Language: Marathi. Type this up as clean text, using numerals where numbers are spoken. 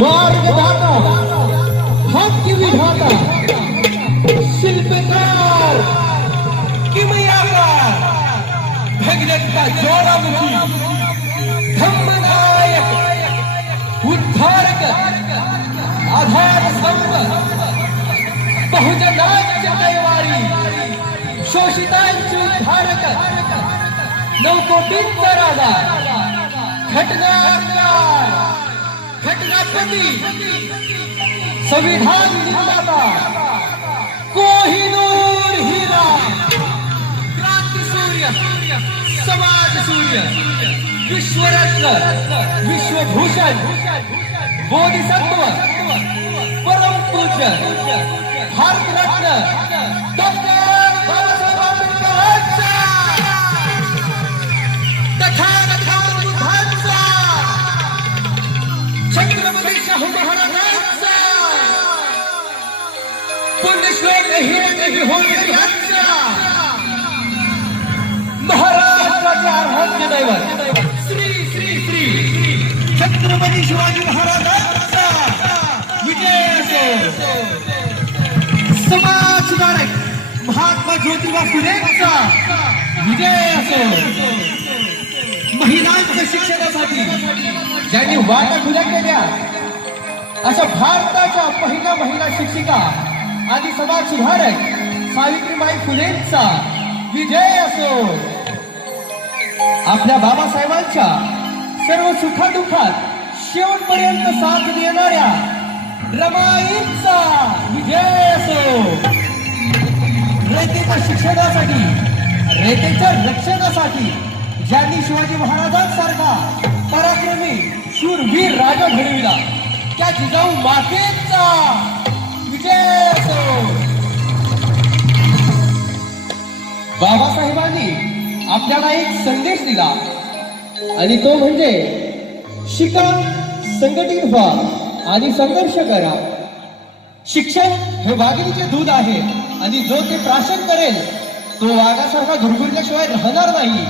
मार्गदाता, भाग्य विधाता, शिल्पकार, किमयाकार, भगीरथचा ज्वालामुखी, धम्मनायक, उद्धारक, आधारस्तंभ, बहुजनांच्या दैवारी, शोषितांचे उद्धारक, नवकोटींचा राजा, घटनाकार, घटनापती, संविधान निर्माता, कोहिनूर हिरा, क्रांती सूर्य, समाज सूर्य, विश्वरत्न, विश्वभूषण, बोधिसत्व, परम पूज्य, भारतरत्न डॉक्टर बाबासाहेब आंबेडकरांचा, तथागत बुद्धांचा, छत्रपती शाहू महाराजांचा, पुण्यश्लोक हिरण्य विहोरी महाराष्ट्राचे आराध्य दैवत श्री श्री श्री छत्रपती शिवाजी महाराजांचा विजय असो. समाज सुधारक महात्मा ज्योतिबा फुलेंचा विजय असो. महिलांच्या शिक्षणासाठी ज्यांनी वाटा खुल्या केल्या अशा भारताच्या पहिल्या महिला शिक्षिका आणि समाज सुधारक सावित्रीबाई फुलेंचा विजय असो. आपल्या बाबासाहेबांच्या सर्व सुखादुःखात शेवटपर्यंत साथ देणाऱ्या रमाईंचा विजय असो. रयतेच्या शिक्षणासाठी, रयतेच्या रक्षणासाठी ज्यांनी शिवाजी महाराजांसारखा पराक्रमी शूरवीर राजा घडविला त्या जिजाऊ मातेचा विजय असो. बाबासाहेबांनी आपल्याला एक संदेश दिला आणि तो म्हणजे शिका, संघटित व्हा आणि संघर्ष करा. शिक्षण हे वाघिणीचे दूध आहे आणि जो ते प्राशन करेल तो वाघासारखा घुरघुरल्याशिवाय राहणार नाही.